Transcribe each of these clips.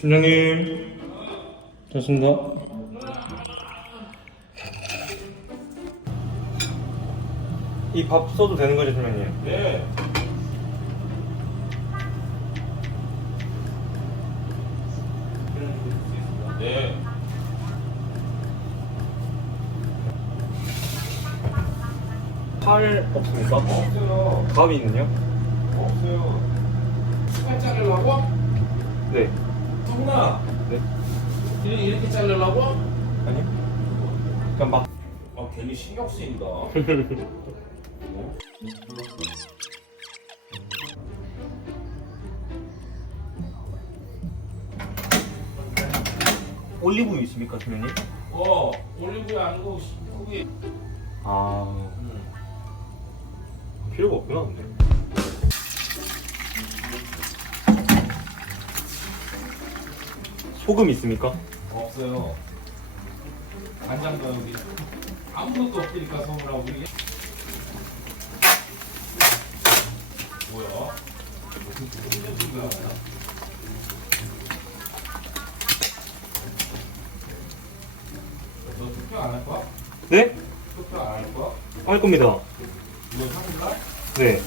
팀장님 좋습니다 이 밥 써도 되는 거죠 팀장님? 네. 네. 팔 없습니까? 없어요. 가위는요? 없어요. 시간 자르려고? 네 성훈아. 네? 이렇게, 이렇게 자르려고? 아니요 그냥 막 아, 괜히 신경 쓰인다. 올리브유 있습니까 팀장님? 어, 올리브유 아니고 고기. 아 필요가 없구나 근데 소금 있습니까? 없어요. 간장도 여기 아무것도 없으니까 성훈아 우리. 뭐야? 무슨 소리야? 너 투표 안 할 거야? 네? 투표 안 할 거야? 할 겁니다 이거 사는가? 네.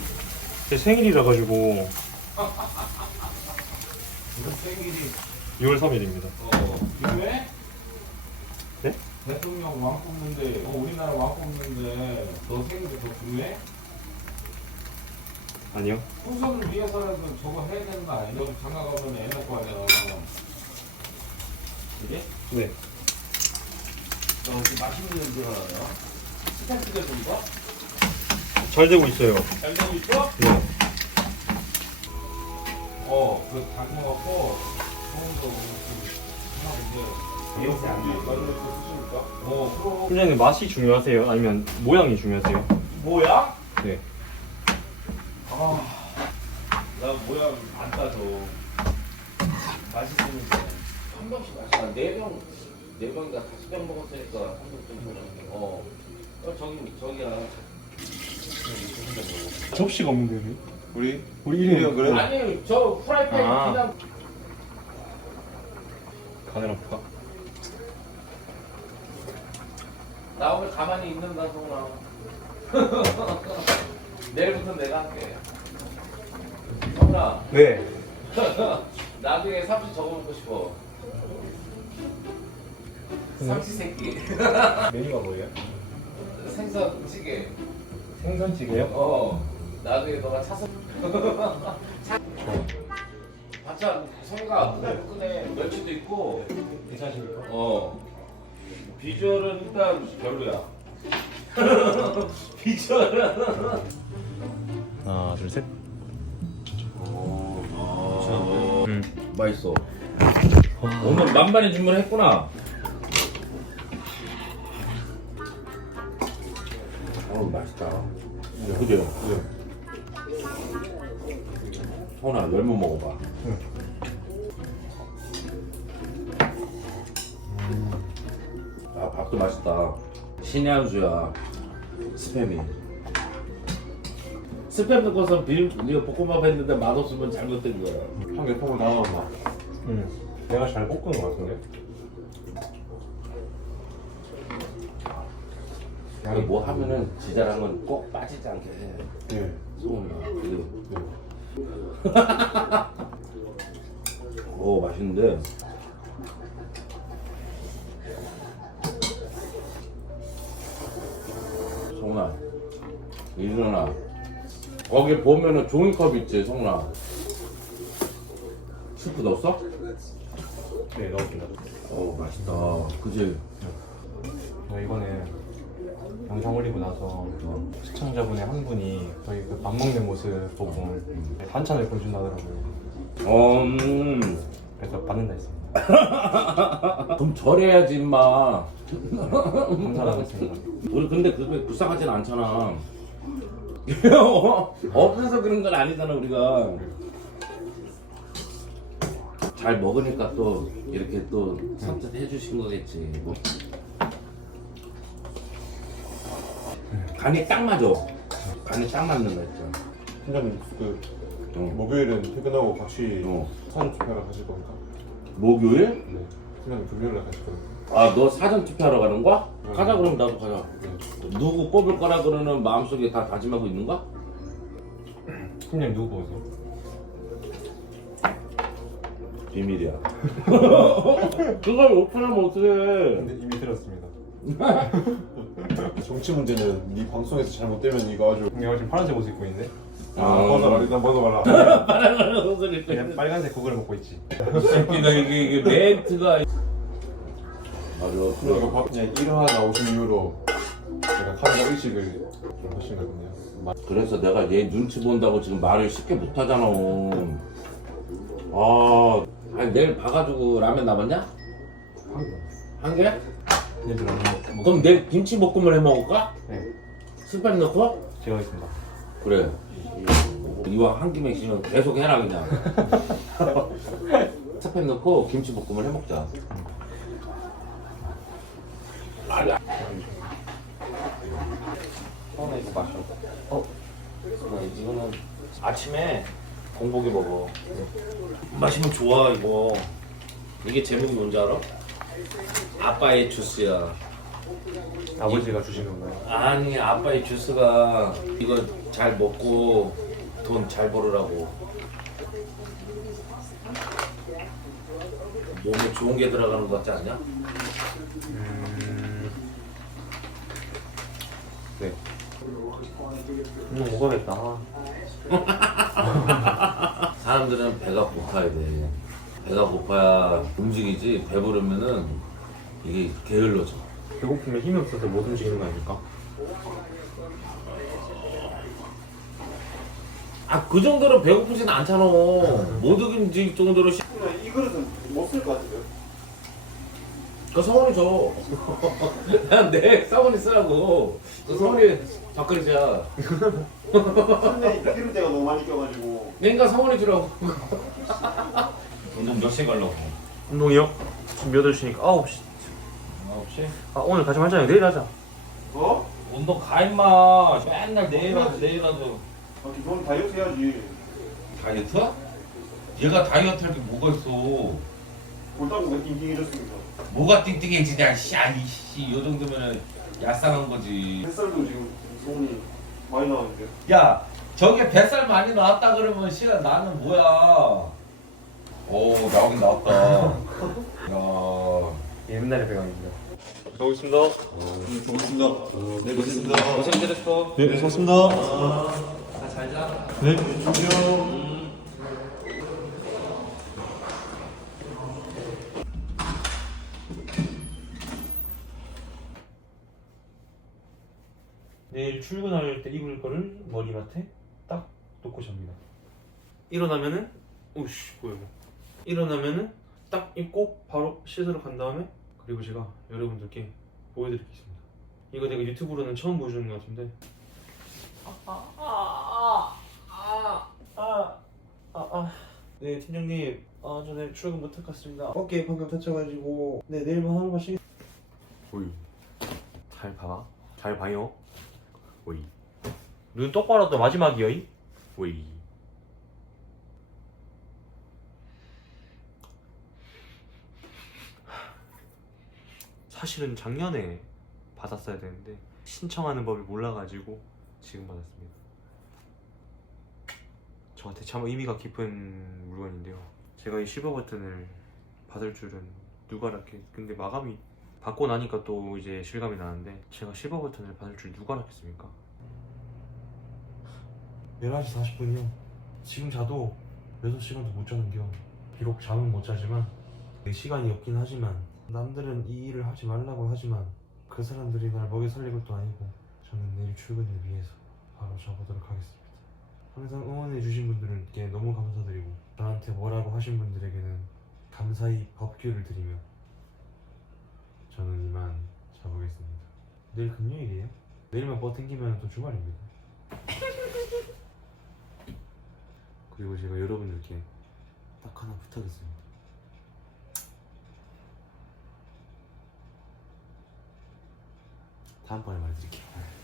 제 생일이라 가지고 이거 생일이 6월 3일입니다. 어 중요해? 네? 대통령 왕 뽑는데 어, 우리나라 왕 뽑는데 너 생일이 더 중요해? 아니요. 후손을 위해서라도 저거 해야 되는 거 아니야? 여기 장가 가면 애 낳고 하잖아 그게? 네. 너 어디 맛있는 냄새가 나냐? 스타트가 좀 봐? 잘 되고 있어요. 잘 되고 있어? 네. 어, 다 먹었고 안 돼. 쓰십니까? 어, 그럼 팀장님 맛이 중요하세요? 아니면 모양이 중요하세요? 뭐야? 네. 아, 나 모양 안 따져. 맛있으니까. 한 병씩 마시나 네병 네 병인가 다섯 병 먹었으니까 한병 정도 어. 어 저기 저기야 접시가 없는데 왜? 우리 우리 일회용 이름 그래? 아니 저 프라이팬 아. 그냥 가느라 볼까? 나 오늘 가만히 있는다 성아 내일부터 내가 할게. 성아. 네. 나중에 삼시 적어놓고 싶어. 삼시 새끼. 메뉴가 뭐예요? 생선 찌개 생선찌개요? 어. 나중에 너가 차서 반찬 성가 끄네 끄네 멸치도 있고. 괜찮으십니까? 어. 비주얼은 일단 별로야. 비주얼은. 하나, 둘, 셋. 어, 음. 맛있어. 오늘 만반의 주문을 했구나. 어 맛있다. 그죠? 성훈아 열무 먹어봐 아 밥도 맛있다 신의 한 수야 스팸이 스팸 넣고서 비빔 우리가 볶음밥 했는데 맛 없으면 잘못된 거야 한 개 통을 다 넣었나? 음. 내가 잘 볶은 것 같은데? 이뭐 하면은 지잘한 건 꼭 빠지지 않게 해 예. 소금이야 그리고 예. 오 맛있는데 성훈아 일어나 거기 보면은 종이컵 있지 성훈아 스프 넣었어? 네, 넣었습니다. 어 맛있다 그지? 저 이번에 영상 올리고 나서 시청자분의 한 분이 저희 그 밥 먹는 모습 보고 반찬을 보여준다더라고요. 어 음. 그래서 받는다 했습니다. 좀 절해야지 임마 감사하겠습니다. 우리 근데 그게 불쌍하진 않잖아. 없어서 그런 건 아니잖아 우리가. 잘 먹으니까 또 이렇게 또 선뜻 해주신 거겠지. 뭐. 간이 딱 맞아. 간이 딱 맞는 거 있죠. 팀장님 그 어. 목요일은 퇴근하고 같이 어. 사진 촬영 가실 겁니까? 목요일? 네. 팀장님 금요일 날 가시거든요. 아너 사전 투표하러 가는 거야? 네. 가자 그럼 나도 가자. 네. 누구 뽑을 거라 그러는 마음속에 다 다짐하고 있는 거야? 팀장님 누구 보세요? 비밀이야. 그걸 오픈하면 어떡해? 근데 이미 들었습니다. 정치 문제는 네 방송에서 잘못되면 이거 아주 형님 지금 파란색 옷 입고 있는데 아 벗어라 일단 벗어봐라. 빨아가는 소리. 그냥 빨간색 국을 먹고 있지. 이 새끼가 이게 이게 멘트가. 맞아. 그리고 이거 바- 그냥 1화 나오신 이후로 제가 카메라 의식을 좀 하시거든요. 그래서 내가 얘 눈치 본다고 지금 말을 쉽게 못 하잖아. 아, 아니 내일 봐가지고 라면 남았냐? 한 개? 얘들 안 먹. 그럼 내일 김치 볶음을 해 먹을까? 네, 스팸 넣고? 제가 하겠습니다. 그래. 이왕 한 김에 있으면 계속 해라 그냥. 스팸 넣고 김치 볶음을 해 먹자. 처음에 이거 마셔. 어? 이거는 아침에 공복에 먹어. 마시면 좋아 이거. 이게 제목이 뭔지 알아? 아빠의 주스야. 아버지가 주신 건가요? 아니 아빠의 주스가 이거 잘 먹고 돈 잘 벌으라고. 몸에 좋은 게 들어가는 것 같지 않냐? 음... 네. 이거 먹어야겠다. 사람들은 배가 고파야 돼. 배가 고파야 움직이지. 배부르면은 이게 게을러져. 배고프면 힘이 없어서 못 움직이는 거 아닙니까? 아 그 정도로 배고프진 않잖아. 못 움직일 정도로 시... 이 그릇은 못 쓸 것 같은데요? 그 성원이 줘. 난내 성원이 쓰라고. 그 성원이 밥그릇이야. 근데 기름때가 너무 많이 껴가지고 내가 성원이 주라고. 운동 몇 시에 가려고? 운동이요? 지금 8시니까 9시. 9시? 아 오늘 같이 하자요. 내일 하자. 어? 운동 가 임마. 맨날 내일 하자 내일 하자. 아, 기본 다이어트 해야지. 다이어트? 얘가 다이어트 할 게 뭐가 있어? 골다구가 띵띵해졌습니다 뭐가 띵띵해지냐 씨. 아니 씨 요 정도면 야쌍한 거지. 햇살도 지금 소문이 많이 나왔는데. 야 저게 뱃살 많이 나왔다 그러면 씨가 나는 뭐야? 오 나오긴 나왔다. 야. 옛날의 배강입니다. 가보겠습니다. 고맙습니다 네 고맙습니다. 고생들했어 네 고맙습니다 잘자 네 안녕 내일 출근할 때 입을 거를 머리맡에 딱 놓고 잡니다. 일어나면은 오씨 뭐야 이거. 일어나면은 딱 입고 바로 씻으러 간 다음에 그리고 제가 여러분들께 보여드릴 게 있습니다. 이거 내가 유튜브로는 처음 보여주는 것 같은데. 아아아아아아아 네 팀장님. 아저 내일 출근 못할 것 같습니다. 어깨에 방금 다쳐가지고. 네 내일만 하는 것이. 오이. 잘 봐봐. 잘 봐요. 오이. 눈 똑바로 떠. 마지막이요 오이. 사실은 작년에 받았어야 되는데 신청하는 법을 몰라가지고 지금 받았습니다. 저한테 참 의미가 깊은 물건인데요. 제가 이 실버 버튼을 받을 줄은 누가 알았겠 근데 마감이 받고 나니까 또 이제 실감이 나는데 제가 실버 버튼을 받을 줄 누가 알았겠습니까? 11시 40분이요. 지금 자도 6시간도 못 자는겨 비록 잠은 못 자지만 내 시간이 없긴 하지만 남들은 이 일을 하지 말라고 하지만 그 사람들이 날 먹여 살릴 것도 아니고 내일 출근을 위해서 바로 자보도록 하겠습니다 항상 응원해 주신 분들께 너무 감사드리고 저한테 뭐라고 하신 분들에게는 감사히 법규를 드리며 저는 이만 자보겠습니다. 내일 금요일이에요? 내일만 버팅기면 또 주말입니다. 그리고 제가 여러분들께 딱 하나 부탁했습니다. 다음번에 말드릴게요.